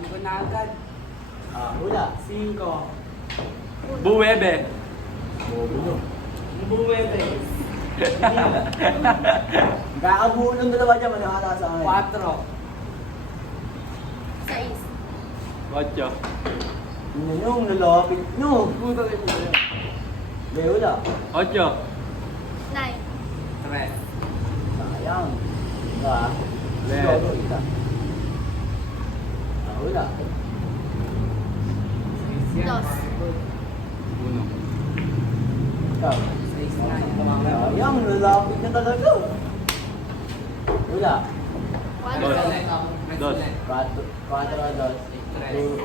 Alam ko na agad. Hula. 5. Buwebe. Bobo. Buwebe. Kakabuo ng dalawa dyan, manakala sa akin. 4. 8. Yun yung lalapit nyo. Puto rin mo yun. May hula. 8. 3. Sayang. Diba? Red. Logo, isa. Hula. 6 yan. 2. 1. Ikaw. 6 na. Sayang, lalapit na talaga. Hula. 2. 4 dos. 2.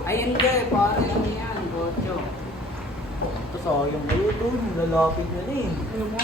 Ayun ka eh, parang ano yan, 8. Ito sayang kayo dun. Lalapit na eh. Ano mo?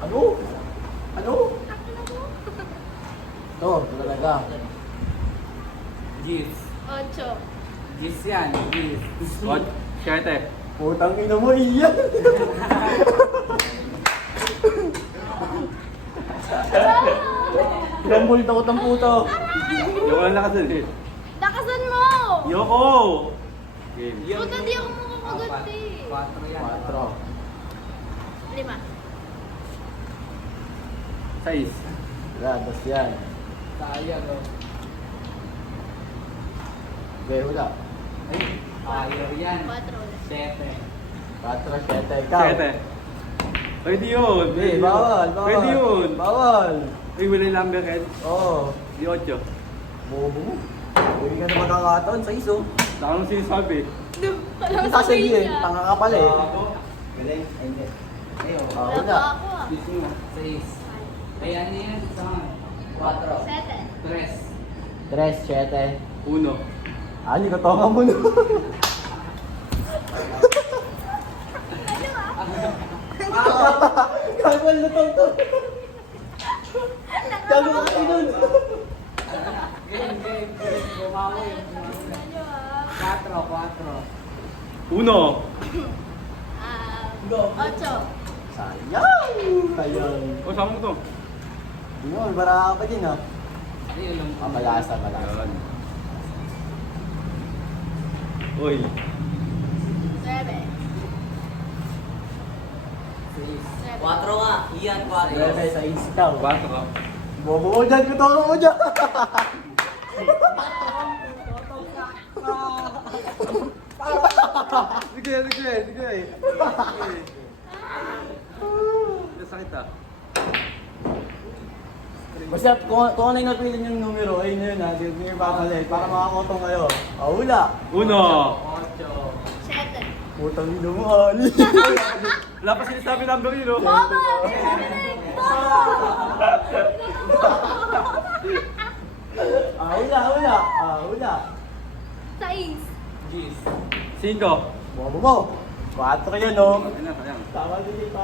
Ano? Ano? Ito, talaga. Gis. 8. Gis yan, gis. 7. Putang ina mo, iyan. Ilang bulto ko tang puto. Yoko lang lakasan eh. Lakasan mo! Yoko! Game. Puta, di ako makakagot eh. 4 yan. 4. 5. 6. Wala, dos yan. Sayang oh. Okay, wala. Ay, fire yan. 4 ulit. 7. 4, 7. Ikaw. 7. Pwede yun. Hindi, bawal, bawal. Pwede yun. Bawal. Uy, wala yung number head. Oo. Di 8. Bobo mo. Hindi ka na magkakataon sa iso. Saka nung sinasabi. Alam Hindi sa sasabihin, niya. tanga ka pala eh. Galing. Hindi. Ayun. Ah, Wala wala. pa ako ah. Gis mo. 6. Ay, ano yan? Saan? 4. 7. 3, 7. 1. Ah, hindi ka tonga mo no. Kagwal na tong to. Kagwal ka tinun. Game, game, game. Bumawi. 4. 1. 8. Sayang. Sayang. O, sama mo to. Yun, baraka pa din ah. Ayun lang. Malasa, malasa. Yan. Uy. 7. 6. 4 nga. Iyan, 4 sa ikaw. 4. Bobo mo dyan, kutonga mo dyan. Sige, sige, sige. Sakit ah. Basta kung ano yung napili niyong numero, ayun na yun ha. Hindi nyo papalit para makakotong kayo. Hula. 1. 7. Putang ino mo, Ali. Wala pa sinasabi number yun, oh. Mama! Hula. Hula. 6. Gis. 5. Bobo mo. 4 yun, no? Ayan na, ayan. Tama din yung 4.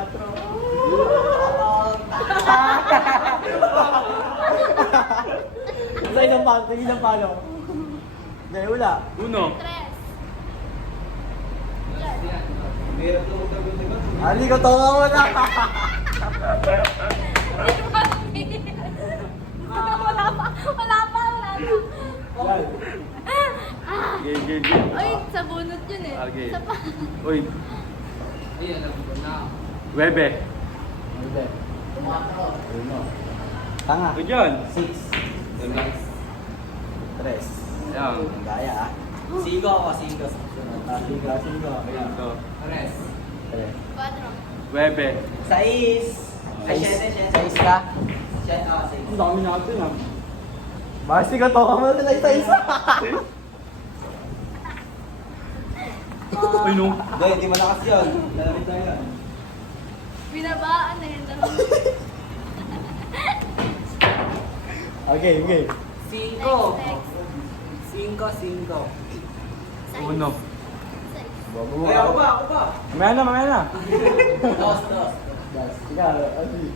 Sa ilang palo, sa ilang palo. Hindi, hula. 1. 3. Ali, ko tonga mo na. Wala pa. Yan. Game, game, game. Ay, sa bunot yun eh. Okay. Isa pa. Uy. Ay, alam ko na. 9. Hindi. Uno. Tanga. Uy, dyan. 6. Yan na. 3. Ayan. Gaya ah. 5 ako, 5. Siga. Ayan to. 3. 3. 4. 9. 6. Ay, 7. 6 ka? 7. Ang dami natin ah. Basi ka to, kamo na isa-isa. Uy, no. Hindi, hindi malakas yun. Lalamit lang yun. Binabaan na yun. Okay. 5. Next. 5. 1. Bobo mo. Ay, ako ba? Mamaya na. 2. Sige, Ali.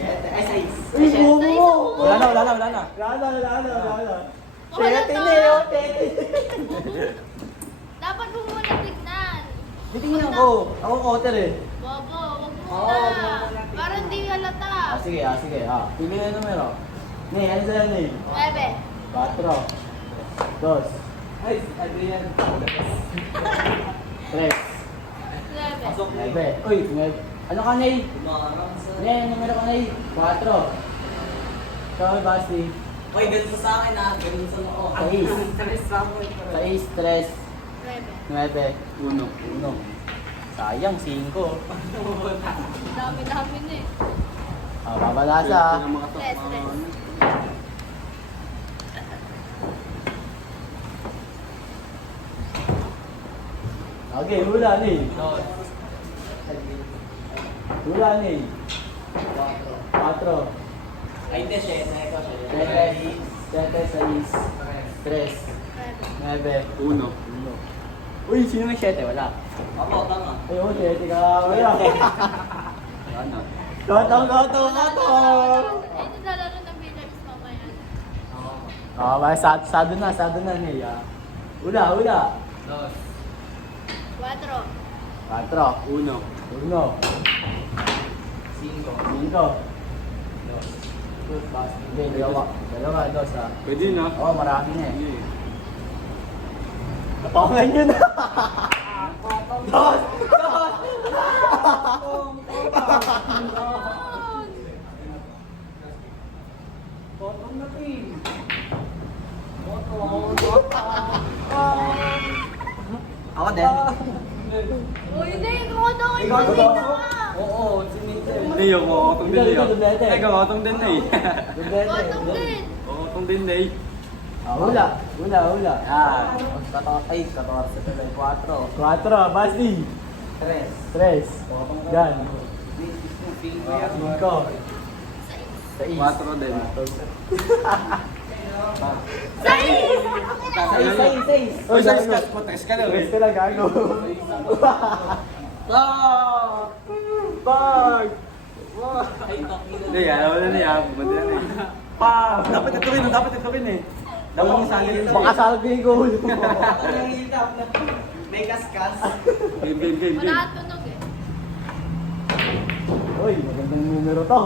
7. Ay, 6. Uy, bobo mo. Wala na. Wala na. Wala to. Tete. Dapat mo muna tignan. Titingnan ko. Ako quarter eh. Bobo, wag Oo, wag mo muna. muna tignan. Para hindi halata. Sige. Pili na yung numero. Ne, ano sa'yo, Ne? 9. 4. 2. Ay, Adrian. 3. 9. 9. Uy, ano ka, Ne? Ne, numero ka, Ne? 4. Ikaw, Basti. Uy, ganito sa akin ah. Ganito sa noo. 6. Stress ako. 6, 3, 9. 9. 1. Sayang, 5. Dami-dami na eh. Babalasa. Tres. Okay, hula, Ne. Hula, Ne. 4. Ay, hindi, siya. Ito, 7, 6, 3, 9. 1. Uy, sino may 7? Wala. Ako, tama. Ayun, 7 ka. Wala. Ano? Gotong! Ay, naglalaro ng billiards mamaya. Sado na, Ne. Hula. 2. 4. 4. 1. 1. 5. 5. Okay, dalawa, 2 ah. Pwede na. Oo, marami na eh. Sige. Napangan yun na! Dos! Bottom na team. Ako din. Oh, hindi. Ikaw daw. Ikaw daw. Oo, sinintay. Hindi yung otong din Ikaw, yun. dublete. Ikaw, otong din na eh. Bottom din. Otong din na eh. Hula. Yan. 14 tuloy. 4. 4, Basti. 3. 3. Yan. 5. 6. 4 din. 6. Uy, text ka na. Rest ka lang, gago. Bag! Ay, takina. Hindi, alam mo na niya. Bumanda na eh. Pam! Dapat ito rin eh. Dapat mong sali rin. Baka salvi yung goal. Ang hirap na. May kaskas. Game. Wala tunog eh. Uy, magandang numero to.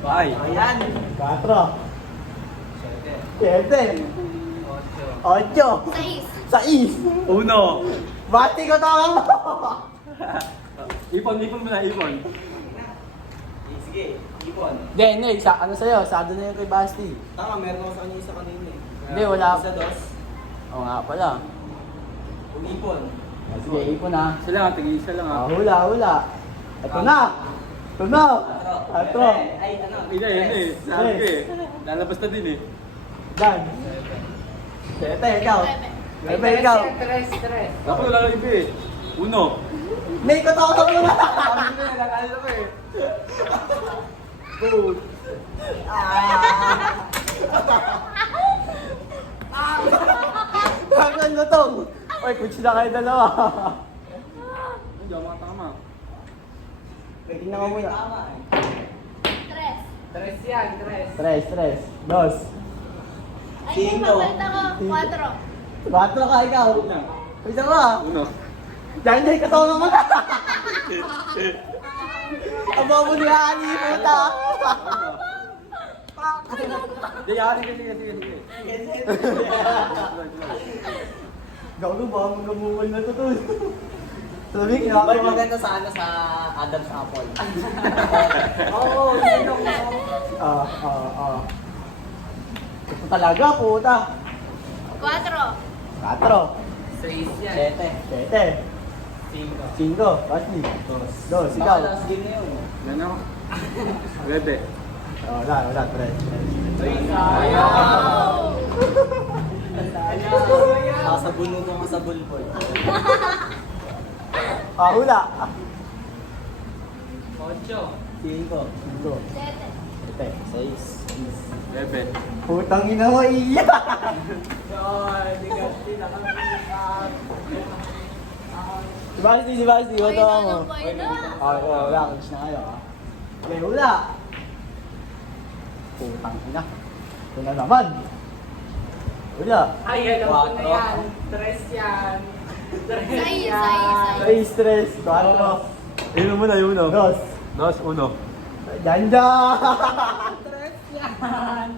Bye. Ayan. 4. 7. 7. 8. 6. 6. Uno. Bati ko tawang mo. Ipon mo na, ipon. Sige, ipon. Hindi, ano sa'yo? Sado na yung kay Basti. Tama, meron ako sa kanya isa kanina eh. Hindi, wala. Isa, 2. Oo nga pala. Umipon. Sige, ipon na. Isa lang, tig-isa lang ah. Hula. Ito na. 4. Ay, ano? Ina, yun eh. Sabi ko eh. Lalabas na din eh. Dan. 7, ikaw. 9. 9, ikaw. Dapat wala lang iba eh. Uno. May katawang mo na. Sabi ko na, nakala ko eh. Boom. Bakit lutong? Uy, kutsi na kayo dalawa. Hindi ako makatama. Tingnan mo muna. Tama eh. 3. 3 yan, 3. 2. Ay, Cinco. papalit ako. 4. 4 ka, ikaw. Isa ka. Uno. Dahil na ikatawang mo na. Aba mo nila ani puta. Hindi, sige. Gago ba mo gamungol na to to. Sabi May ka. maganda sa ano sa Adam's Apple. Oo, sino ko. Ito talaga puta. 4. 4. 6 yan. 7. 5. 5. Basti. 2. Ikaw. Last game na yun. Yan ako. Pwede. Wala. 3. Wow! Sasabuno mo sa bulbol. Hula. 8. 5. 7. 6. Bebe. Putang ina mo, iya! Si Basti, Ay, wala mo. nanapay na. Wala, kagis na kayo, ha? Okay, hula! Putang ina. Ito na naman. Hula. Ay, alam ko na yan. 3 yan. 6. 6, 3, 4. Yun mo na, yun mo. 2. Dos, uno. Janda! 3 yan.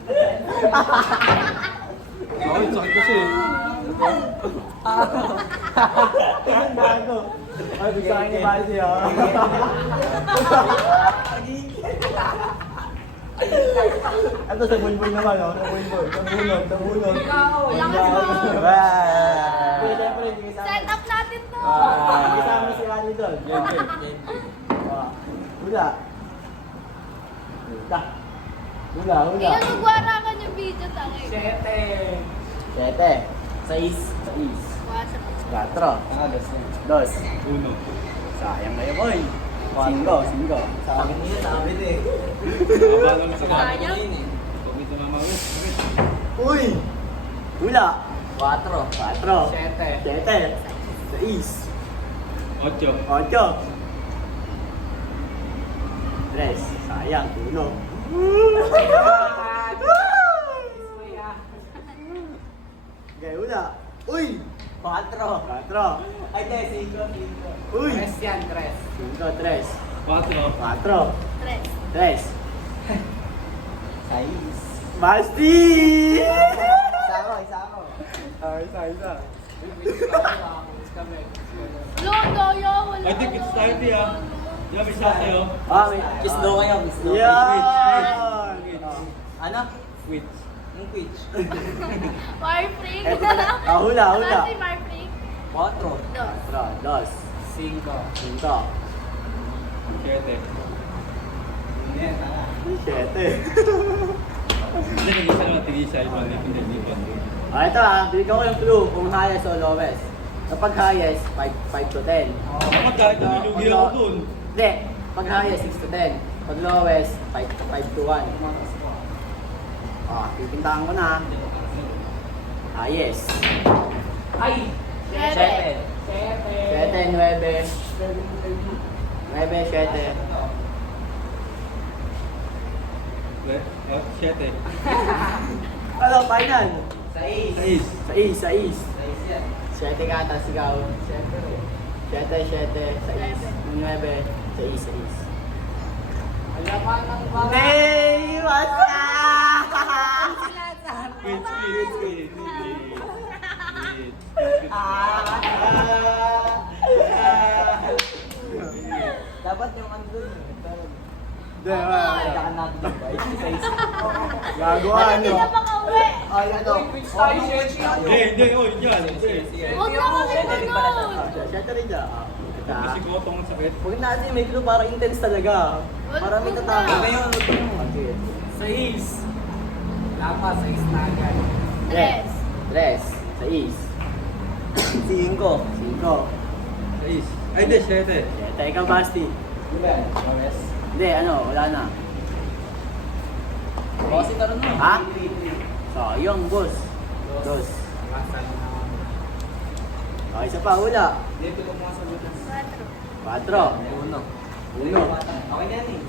Ay, sakit kasi. Tingnan bago. Ay, bigay sa akin ni Basi, ah. Ito sa bulbul naman, oh. Sa bulbul. Sa bunod. Lakas mo. Pero siyempre, hindi kasama. Set up natin to. Hindi kasama si Rani doon. Hula. Hula. Iyan, nagwara ka yung video sa akin. Sete. Sais. Cuatro. Dos. Uno. Sayang kayo, boy. Cinco. Sa akin niya, sabi din eh. Nabalang sa Sayang. Huwag ito mamawis. Uy! Hula. 4. Cuatro. Sete. Sais. Ocho. Tres. Sayang. Uno. Okay, hula. Uy! 4. Cuatro. Ay, hindi, 5. Uy! Yan, 3. Cinco. Tres. 4. Cuatro. Tres. Tres. 6. Basti! Isa ako. Isa. Lodo, yo, wala. I think it's time, ah. Yan, may isa sa'yo. Kiss daw kayo, kiss daw. Yan! Ano? Switch. Yung Twitch. Marfring. Eto pala. Hula. Si Marfring. 4. Dos. Cuatro. Dos. 5. Cinco. 7. Siete. Hindi, nag-isa naman tigisa yung mga lipin. Ito bigyan ko yung clue kung highest o lowest. Kapag highest, 5 to 10. Dapat kahit lumilugi ako dun. Hindi. Pag highest, 6 to 10. Pag lowest, 5 to 1. Pipintahan ko na. Highest. Ay! Siete. 7, 9. 9, 7. 7. Ano, final? 6. 6. 6. 6 yan. 7 ka, tapos ikaw. 7, 6. 9, 6. Alaman ng mga... Nay! Basta! Switch. Dapat yung andun. Diba? Kailangan natin yung guys. Gagawa, Hindi ano? na makauwi. Ay, ano? Hindi. Oh, yan. Huwag na kami punod. Siyempre rin dyan. Kasi ko itong sakit. Huwag natin may clue para intense talaga. Para may Wag tatama. na. Ngayon, Okay. 6. Lapa, 6 na agad. Tres. 3, 6, 5. 6. Ay, hindi. 7. Siyete, ikaw Basti. Di ba? Mawes. Hindi, wala na. Kasi karoon na. Ha? Sayang, boss. Dos. Okay, isa pa, hula. Dito ko mga sagutan. Cuatro. 4, 1. 1, Okay na yan eh.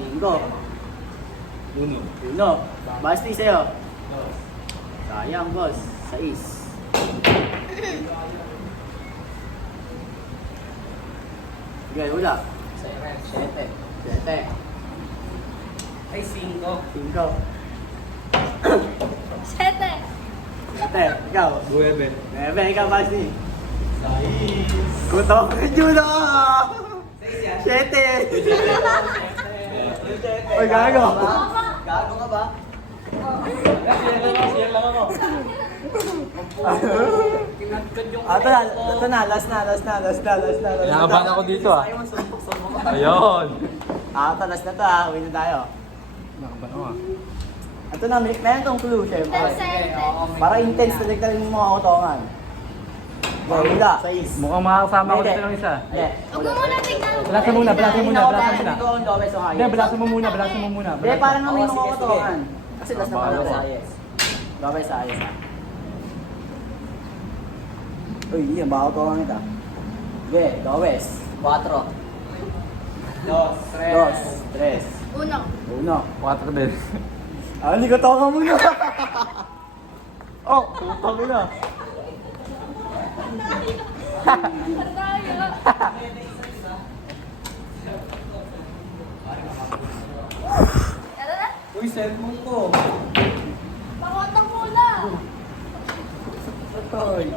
5, 1. 1. Basti sa'yo. Sayang, boss. 6. Sige, hula. 7. 7, Ay, 5. 5. Siete. 7, ikaw. 9. 9, ikaw, Basti. Kutok ka, Juno! 6 yan. 7. 7. Ay, gago. Gago ka ba? Ito na, last na. Nakabahan ako dito, ah. Ayaw, sumpok-sumpok ka. Ayun. Last na to, Uwi na tayo. Nakabahan ako, ah. Ito na, meron tong clue, syempre. Ten. Para intense na nagtaling mo mga kutongan. Hula. Mukhang makakasama ko Hindi. dito ng isa. Hindi. Huwag mo muna tignan. Balasan muna. Hindi Balasan mo muna. Hindi, para nga may Oo, mga sige, kutongan. Kasi last na pala Bahala ako. ko. Babay sa ayos, ha. Uy, yun, baka kutongan kita. Sige, gawes. 4. 2, 3, Uno. 4 din. hindi ko tonga muna. Oh, tutong na. Tayo. Tara na. Uy, cellphone ko. Toy.